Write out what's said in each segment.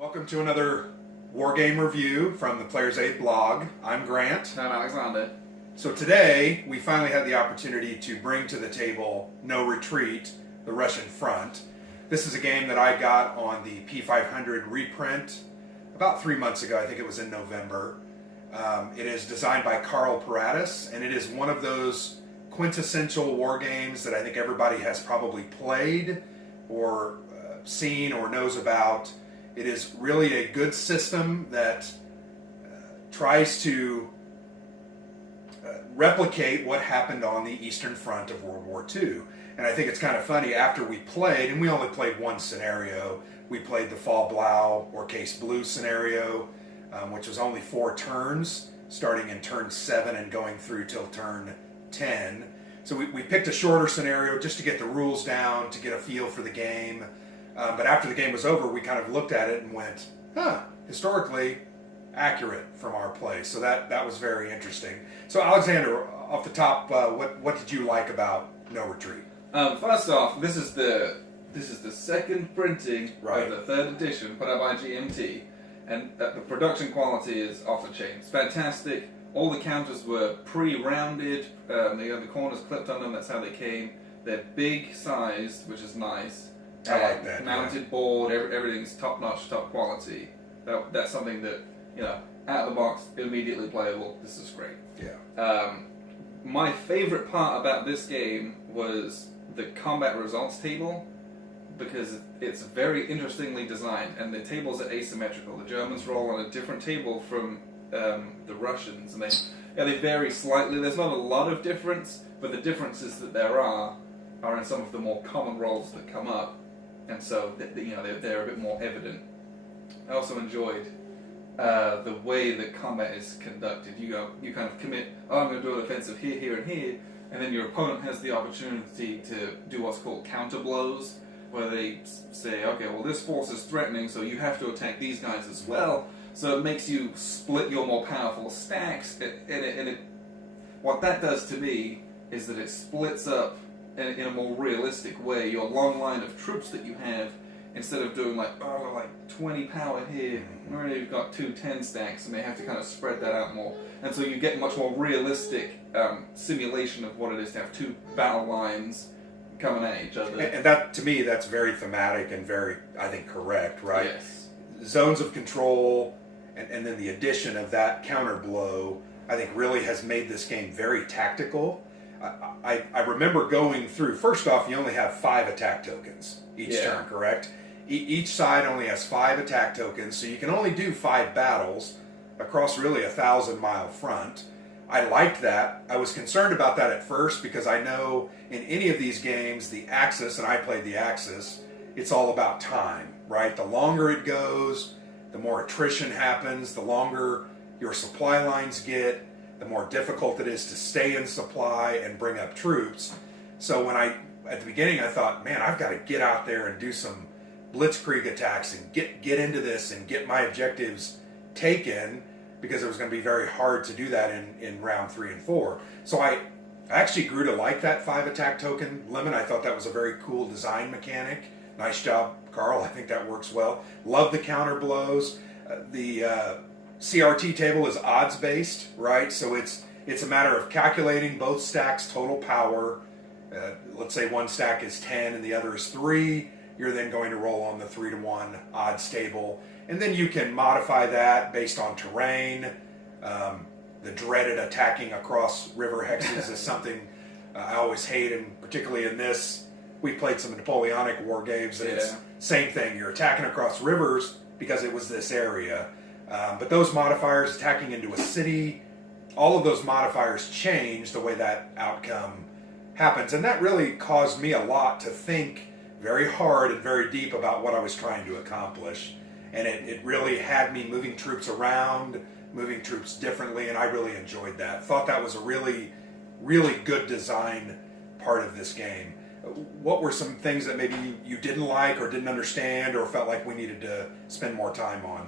Welcome to another War Game review from the Player's Aid blog. I'm Grant. I'm Alexander. So today, we finally had the opportunity to bring to the table No Retreat, the Russian Front. This is a game that I got on the P500 reprint about 3 months ago. I think it was in November. It is designed by Carl Paratus, and it is one of those quintessential war games that I think everybody has probably played or seen or knows about. It is really a good system that tries to replicate what happened on the Eastern Front of World War II. And I think it's kind of funny, after we played, and we only played one scenario, we played the Fall Blau or Case Blue scenario, which was only 4 turns, starting in turn 7 and going through till turn 10. So we picked a shorter scenario just to get the rules down, to get a feel for the game. But after the game was over, we kind of looked at it and went, historically accurate from our play. So that was very interesting. So Alexander, off the top, what did you like about No Retreat? First off, this is the second printing Right. of the 3rd edition put out by GMT, and the production quality is off the chain. It's fantastic. All the counters were pre-rounded. They had the corners clipped on them. That's how they came. They're big sized, which is nice. I like that. Mounted board, everything's top notch, top quality. That's something that, out of the box, immediately playable. This is great. Yeah. My favorite part about this game was the combat results table, because it's very interestingly designed, and the tables are asymmetrical. The Germans roll on a different table from the Russians, and they vary slightly. There's not a lot of difference, but the differences that there are in some of the more common rolls that come up, and so they're a bit more evident. I also enjoyed the way that combat is conducted. You kind of commit, I'm going to do an offensive here, here, and here, and then your opponent has the opportunity to do what's called counter blows, where they say, okay, well, this force is threatening, so you have to attack these guys as well. So it makes you split your more powerful stacks, and what that does to me is that it splits up in a more realistic way your long line of troops that you have. Instead of doing like 20 power here, already you've got 2 10 stacks, and they have to kind of spread that out more. And so you get much more realistic simulation of what it is to have 2 battle lines coming at each other. And that, to me, that's very thematic and very, I think, correct, right? Yes. Zones of control, and then the addition of that counter blow, I think really has made this game very tactical. I remember going through, first off, you only have 5 attack tokens each turn, correct? Each side only has 5 attack tokens, so you can only do 5 battles across really a 1,000-mile front. I liked that. I was concerned about that at first because I know in any of these games, the Axis, and I played the Axis, it's all about time, right? The longer it goes, the more attrition happens, the longer your supply lines get, the more difficult it is to stay in supply and bring up troops. So at the beginning I thought, man, I've got to get out there and do some blitzkrieg attacks and get into this and get my objectives taken, because it was going to be very hard to do that in round 3 and 4. So I actually grew to like that 5 attack token limit. I thought that was a very cool design mechanic. Nice job, Carl. I think that works well. Love the counter blows. The CRT table is odds based, right? So it's a matter of calculating both stacks' total power. Let's say one stack is 10 and the other is 3. You're then going to roll on the 3-to-1 odds table. And then you can modify that based on terrain. The dreaded attacking across river hexes is something I always hate, and particularly in this, we played some Napoleonic war games, and it's same thing. You're attacking across rivers because it was this area. But those modifiers, attacking into a city, all of those modifiers change the way that outcome happens. And that really caused me a lot to think very hard and very deep about what I was trying to accomplish. And it really had me moving troops around, moving troops differently, and I really enjoyed that. Thought that was a really, really good design part of this game. What were some things that maybe you didn't like or didn't understand or felt like we needed to spend more time on?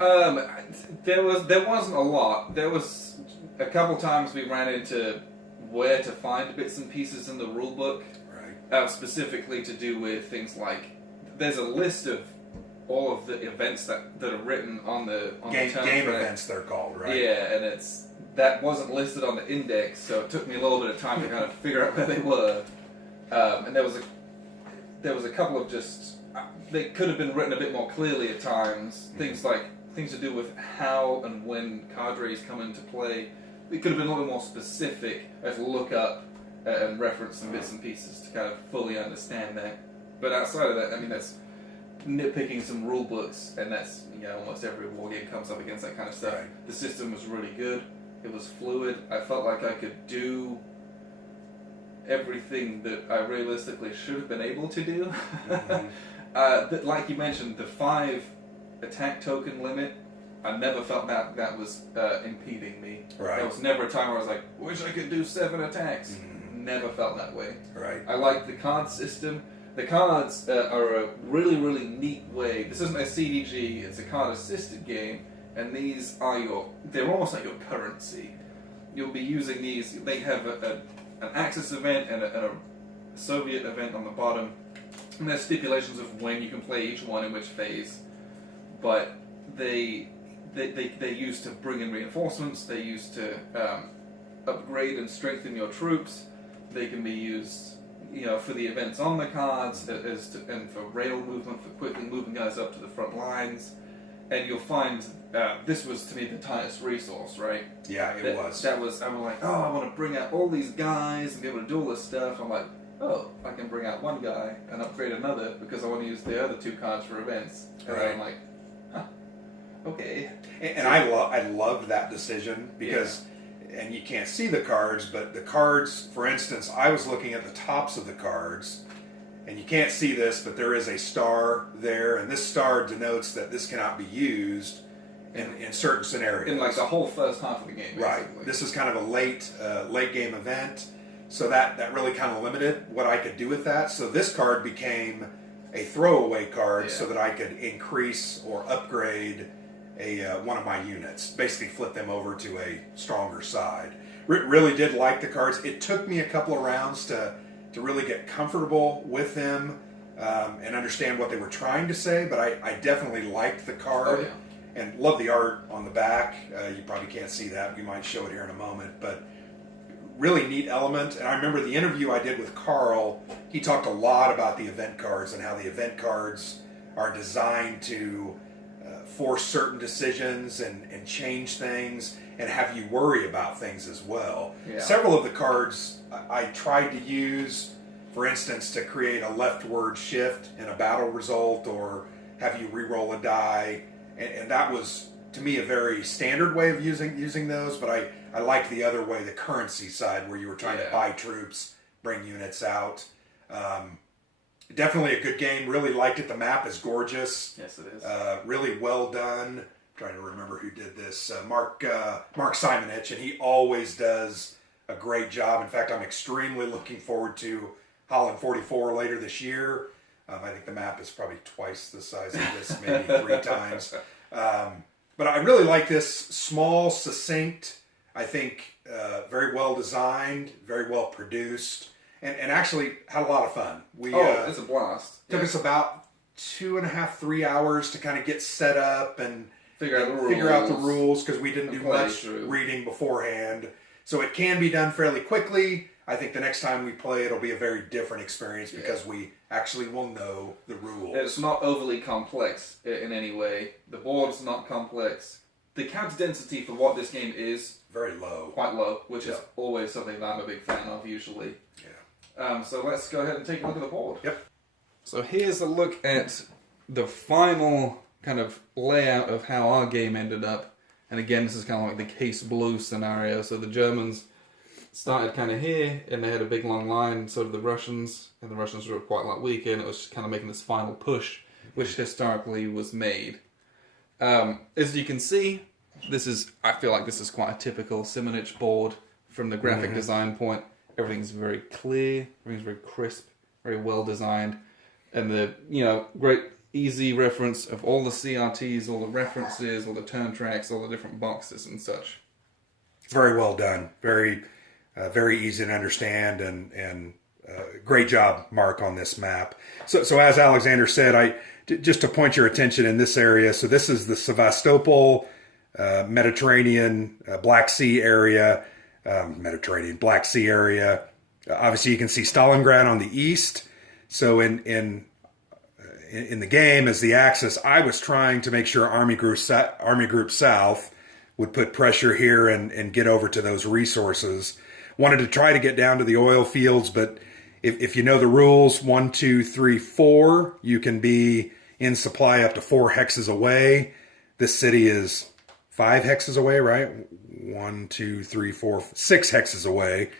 There wasn't a lot. There was a couple times we ran into where to find bits and pieces in the rule book, right? Specifically to do with things like, there's a list of all of the events that are written on the Game turn game track. events, they're called, right? Yeah, and that wasn't listed on the index, so it took me a little bit of time to kind of figure out where they were. And there was a couple of just they could have been written a bit more clearly at times. Things to do with how and when cadres come into play. It could have been a little bit more specific. I have to look up and reference some bits and pieces to kind of fully understand that. But outside of that, I mean, that's nitpicking some rule books, and that's, almost every war game comes up against that kind of stuff. Right. The system was really good. It was fluid. I felt like I could do everything that I realistically should have been able to do. Mm-hmm. Like you mentioned, the 5 attack token limit, I never felt that was impeding me. Right. There was never a time where I was like, wish I could do 7 attacks. Mm-hmm. Never felt that way. Right. I like the card system. The cards are a really, really neat way. This isn't a CDG, it's a card-assisted game, and these are they're almost like your currency. You'll be using these, they have an Axis event and a Soviet event on the bottom, and there's stipulations of when you can play each one in which phase, but they used to bring in reinforcements, they used to upgrade and strengthen your troops, they can be used for the events on the cards, and for rail movement, for quickly moving guys up to the front lines. And you'll find this was, to me, the tightest resource, right? Yeah, it was. I was like, I want to bring out all these guys and be able to do all this stuff. I'm like, I can bring out one guy and upgrade another because I want to use the other 2 cards for events. And Right. I'm like, okay. And I loved that decision because, and you can't see the cards, but the cards, for instance, I was looking at the tops of the cards, and you can't see this, but there is a star there, and this star denotes that this cannot be used in certain scenarios. In like the whole first half of the game, basically. Right. This is kind of a late game event, so that really kind of limited what I could do with that. So this card became a throwaway card so that I could increase or upgrade one of my units, basically flip them over to a stronger side. Really did like the cards. It took me a couple of rounds to really get comfortable with them and understand what they were trying to say, but I definitely liked the card and love the art on the back. You probably can't see that. We might show it here in a moment, but really neat element. And I remember the interview I did with Carl, he talked a lot about the event cards and how the event cards are designed to force certain decisions and change things and have you worry about things as well. Yeah. Several of the cards I tried to use, for instance, to create a leftward shift in a battle result or have you re-roll a die, and that was, to me, a very standard way of using those, but I liked the other way, the currency side, where you were trying to buy troops, bring units out. Definitely a good game. Really liked it. The map is gorgeous. Yes, it is. Really well done. I'm trying to remember who did this. Mark Simonich, and he always does a great job. In fact, I'm extremely looking forward to Holland 44 later this year. I think the map is probably twice the size of this, maybe 3 times. But I really like this. Small, succinct, I think very well designed, very well produced. And actually had a lot of fun. It's a blast. Took us about 2.5, 3 hours to kind of get set up and figure out the rules because we didn't do much through. reading beforehand. So it can be done fairly quickly. I think the next time we play, it'll be a very different experience because we actually will know the rules. It's not overly complex in any way. The board's not complex. The counter density for what this game is very low, quite low, which is always something that I'm a big fan of usually. Yeah. So let's go ahead and take a look at the board. Yep. So here's a look at the final kind of layout of how our game ended up. And again, this is kind of like the case blue scenario. So the Germans started kind of here, and they had a big long line, so did the Russians, and the Russians were quite a lot weaker, and it was kind of making this final push, which historically was made. As you can see, I feel like this is quite a typical Simonich board from the graphic design point. Everything's very clear, everything's very crisp, very well designed, and the great easy reference of all the CRTs, all the references, all the turn tracks, all the different boxes and such. Very well done. Very easy to understand and great job, Mark, on this map. So as Alexander said, just to point your attention in this area. So this is the Sevastopol, Mediterranean, Black Sea area. Black Sea area. Obviously, you can see Stalingrad on the east. So in the game, as the Axis, I was trying to make sure Army Group South would put pressure here and get over to those resources. Wanted to try to get down to the oil fields, but if you know the rules, 1, 2, 3, 4, you can be in supply up to 4 hexes away. This city is 5 hexes away, right? 1, 2, 3, 4, 6 hexes away.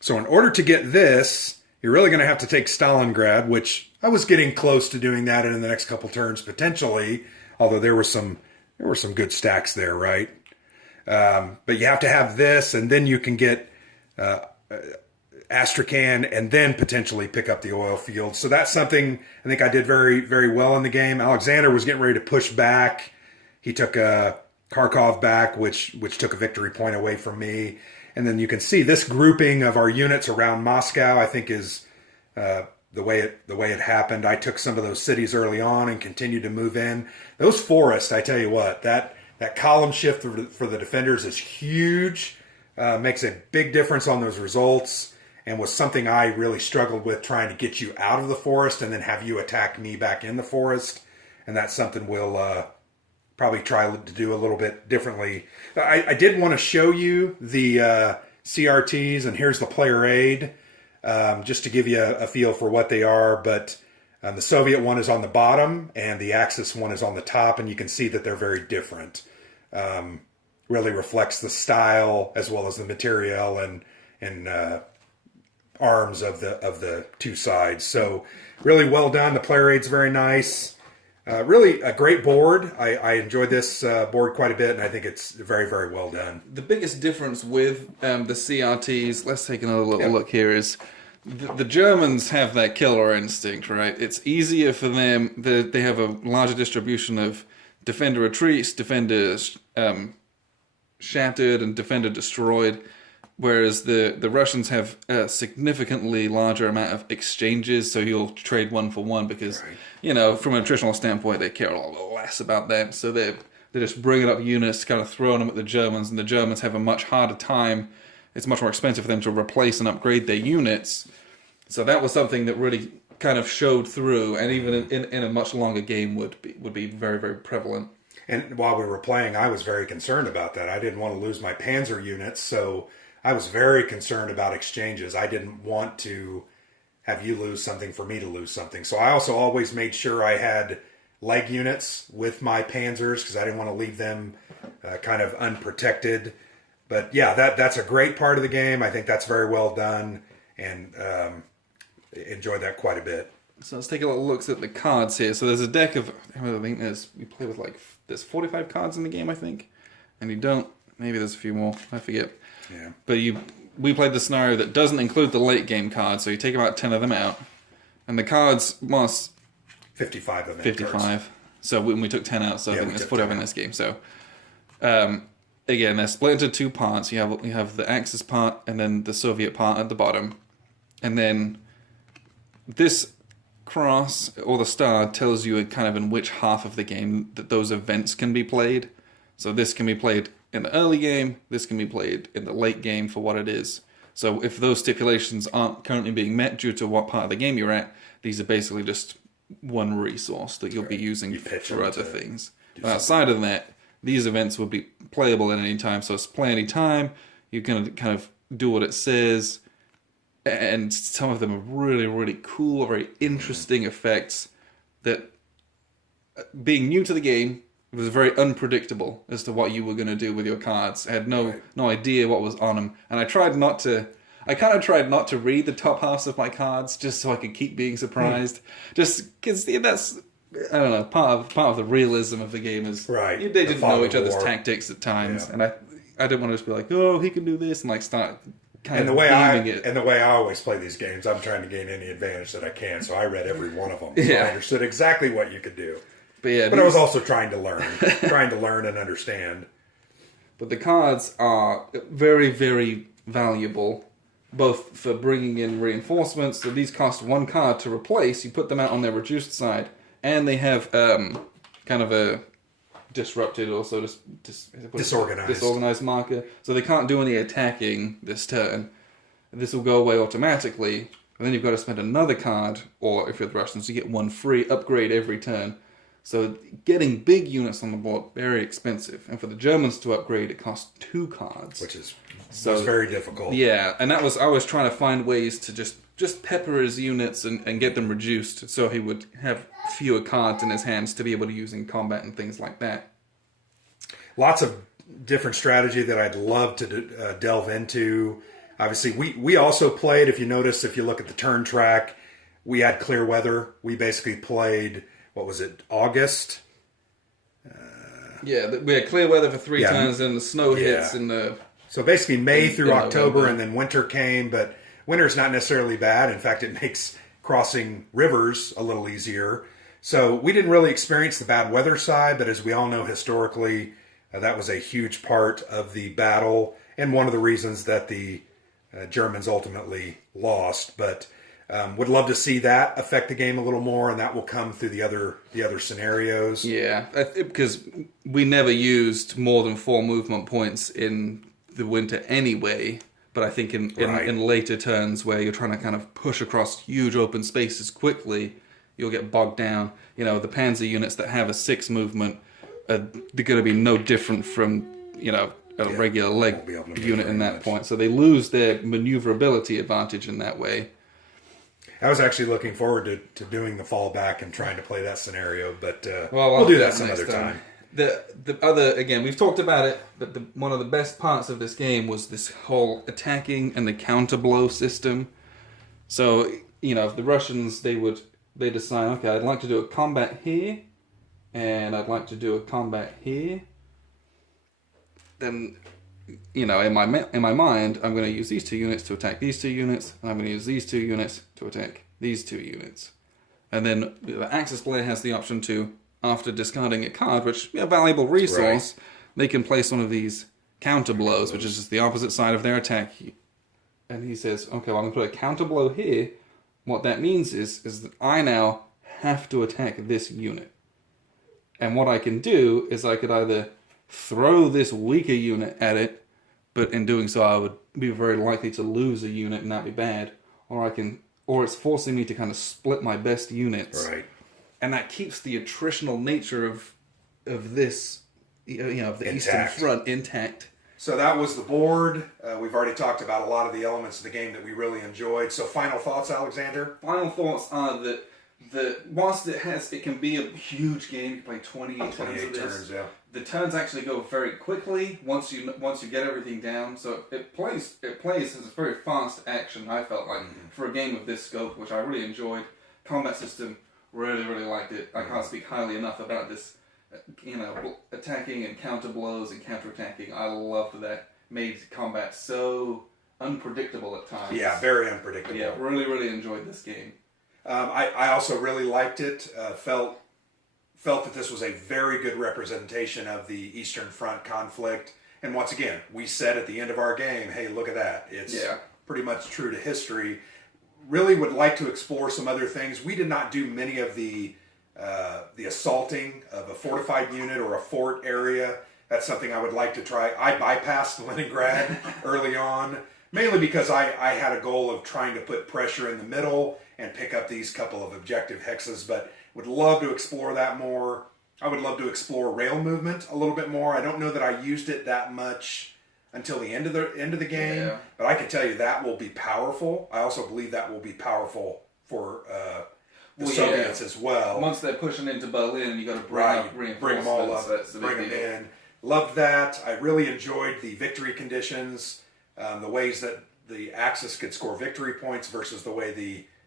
So in order to get this, you're really going to have to take Stalingrad, which I was getting close to doing that in the next couple turns potentially, although there were some good stacks there, right? But you have to have this, and then you can get Astrakhan, and then potentially pick up the oil field. So that's something I think I did very, very well in the game. Alexander was getting ready to push back. He took Kharkov back, which took a victory point away from me. And then you can see this grouping of our units around Moscow, I think, is the way it happened. I took some of those cities early on and continued to move in. Those forests, I tell you what, that column shift for the defenders is huge. Makes a big difference on those results, and was something I really struggled with, trying to get you out of the forest and then have you attack me back in the forest. And that's something we'll probably try to do a little bit differently. I did want to show you the CRTs, and here's the player aid, just to give you a feel for what they are. But the Soviet one is on the bottom, and the Axis one is on the top, and you can see that they're very different. Really reflects the style as well as the material and arms of the two sides. So really well done. The player aid's very nice. Really a great board. I enjoyed this board quite a bit, and I think it's very, very well done. The biggest difference with the CRTs, let's take another little look here, is the Germans have that killer instinct, right? It's easier for them. They have a larger distribution of defender retreats, defenders shattered, and defender destroyed, whereas the Russians have a significantly larger amount of exchanges, so you'll trade 1 for 1 because, from a nutritional standpoint, they care a lot less about them. So they're just bringing up units, kind of throwing them at the Germans, and the Germans have a much harder time. It's much more expensive for them to replace and upgrade their units. So that was something that really kind of showed through, and even in a much longer game would be very, very prevalent. And while we were playing, I was very concerned about that. I didn't want to lose my Panzer units, so I was very concerned about exchanges. I didn't want to have you lose something for me to lose something. So I also always made sure I had leg units with my Panzers because I didn't want to leave them kind of unprotected. But yeah, that's a great part of the game. I think that's very well done, and enjoyed that quite a bit. So let's take a little look at the cards here. So there's a deck of, we play with there's 45 cards in the game, I think. And you don't, maybe there's a few more, I forget. Yeah. But we played the scenario that doesn't include the late game cards, so you take about 10 of them out. And the cards must... 55 of them. 55. Cards. So we took 10 out, so I think there's 45 in this game. So, again, they're split into 2 parts. You have the Axis part and then the Soviet part at the bottom. And then this cross or the star tells you kind of in which half of the game that those events can be played. So this can be played in the early game, this can be played in the late game for what it is. So if those stipulations aren't currently being met due to what part of the game you're at, these are basically just one resource that you'll be using for other things. But outside of that, these events will be playable at any time. So it's play any time, you can kind of do what it says, and some of them are really, really cool, very interesting effects that, being new to the game, it was very unpredictable as to what you were going to do with your cards. I had no idea what was on them, and I kind of tried not to read the top halves of my cards just so I could keep being surprised. Just because that's, I don't know, part of the realism of the game is right. They didn't know each other's tactics at times, and I didn't want to just be like, oh, he can do this, and start. And the way I always play these games, I'm trying to gain any advantage that I can. So I read every one of them. So I understood exactly what you could do. But I was also trying to learn and understand. But the cards are very, very valuable both for bringing in reinforcements. So these cost 1 card to replace. You put them out on their reduced side, and they have kind of a disrupted, also disorganized marker. So they can't do any attacking this turn. This will go away automatically. And then you've got to spend another card, or if you're the Russians, you get 1 free upgrade every turn. So getting big units on the board, very expensive. And for the Germans to upgrade, it costs 2 cards. Which was very difficult. Yeah, and I was trying to find ways to just pepper his units and get them reduced so he would have fewer cards in his hands to be able to use in combat and things like that. Lots of different strategy that I'd love to delve into. Obviously, we also played, if you notice, if you look at the turn track, we had clear weather. We basically played, what was it, August? Yeah, we had clear weather for 3 turns, and the snow hits in the... So basically May through October, November. and then winter came, but winter's not necessarily bad. In fact, it makes crossing rivers a little easier. So we didn't really experience the bad weather side, but as we all know historically, that was a huge part of the battle, and one of the reasons that the Germans ultimately lost. But would love to see that affect the game a little more, and that will come through the other scenarios. Yeah, because we never used more than 4 movement points in the winter anyway. But I think in later turns where you're trying to kind of push across huge open spaces quickly, you'll get bogged down. You know, the Panzer units that have a 6 movement, they're going to be no different from, a regular leg unit in that point. So they lose their maneuverability advantage in that way. I was actually looking forward to doing the fallback and trying to play that scenario, but we'll do that some other time. The other, again, we've talked about it, but one of the best parts of this game was this whole attacking and the counter blow system. So, if the Russians, they decide, okay, I'd like to do a combat here, and I'd like to do a combat here. Then, in my mind, I'm going to use these 2 units to attack these 2 units, and I'm going to use these 2 units to attack these 2 units. And then the Axis player has the option to, after discarding a card, which is a valuable resource, they can place one of these counter blows, which is just the opposite side of their attack. And he says, okay, well, I'm going to put a counter blow here. What that means is that I now have to attack this unit. And what I can do is I could either throw this weaker unit at it, but in doing so I would be very likely to lose a unit and that be bad, or it's forcing me to kind of split my best units. Right. And that keeps the attritional nature of this, of the Eastern Front intact. So that was the board. We've already talked about a lot of the elements of the game that we really enjoyed. So final thoughts, Alexander? Final thoughts are that whilst it can be a huge game, you can play 28 turns of this. Turns, yeah. The turns actually go very quickly once you get everything down. So it plays as a very fast action. I felt like for a game of this scope, which I really enjoyed. Combat system, really really liked it. I can't speak highly enough about this. Attacking and counter blows and counter attacking. I loved that. Made combat so unpredictable at times. Yeah, very unpredictable. Yeah, really really enjoyed this game. I also really liked it. Felt that this was a very good representation of the Eastern Front conflict. And once again, we said at the end of our game, hey, look at that. It's pretty much true to history. Really would like to explore some other things. We did not do many of the assaulting of a fortified unit or a fort area. That's something I would like to try. I bypassed Leningrad early on, mainly because I had a goal of trying to put pressure in the middle and pick up these couple of objective hexes, but would love to explore that more. I would love to explore rail movement a little bit more. I don't know that I used it that much until the end of the game, but I can tell you that will be powerful. I also believe that will be powerful for the Soviets as well. Once they're pushing into Berlin, you got to bring them all up, bring them in. Loved that. I really enjoyed the victory conditions, the ways that the Axis could score victory points versus the way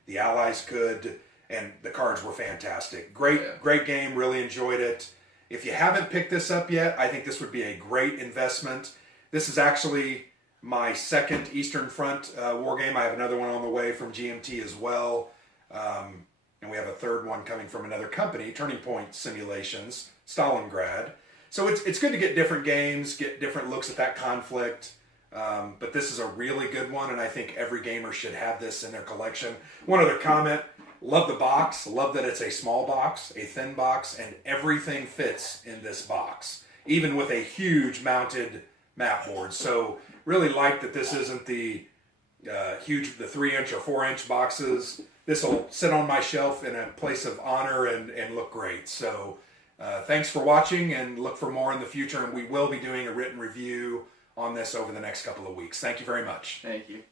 the Allies could. And the cards were fantastic. Great game. Really enjoyed it. If you haven't picked this up yet, I think this would be a great investment. This is actually my second Eastern Front war game. I have another one on the way from GMT as well. And we have a third one coming from another company, Turning Point Simulations, Stalingrad. So it's good to get different games, get different looks at that conflict. But this is a really good one, and I think every gamer should have this in their collection. One other comment. Love the box. Love that it's a small box, a thin box, and everything fits in this box, even with a huge mounted map board. So really like that this isn't the huge, the 3-inch or 4-inch boxes. This will sit on my shelf in a place of honor and look great. So thanks for watching, and look for more in the future. And we will be doing a written review on this over the next couple of weeks. Thank you very much. Thank you.